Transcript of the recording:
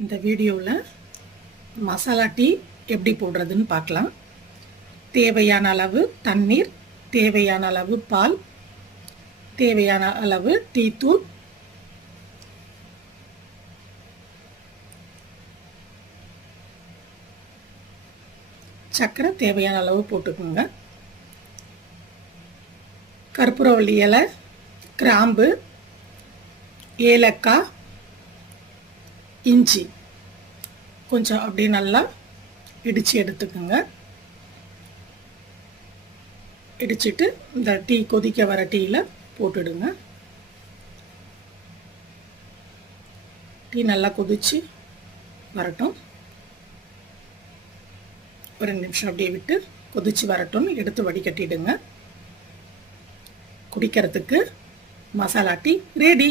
இந்த வீடியோவில் மசாலா டீ எப்படி போடுறதுன்னு பார்க்கலாம். தேவையான அளவு தண்ணீர், தேவையான அளவு பால், தேவையான அளவு டீ தூள், சர்க்கரை தேவையான அளவு போட்டுக்கோங்க. கற்பூரவள்ளி இலை, கிராம்பு, ஏலக்காய், இஞ்சி கொஞ்சம் அப்படி நல்லா இடித்து எடுத்துக்கோங்க. இடிச்சிட்டு இந்த டீ கொதிக்க வர டீயில் போட்டுடுங்க. டீ நல்லா கொதித்து வரட்டும். ஒரு 2 நிமிஷம் அப்படியே விட்டு கொதித்து வரட்டும்னு எடுத்து வடிகட்டிடுங்க. குடிக்கிறதுக்கு மசாலா டீ ரெடி.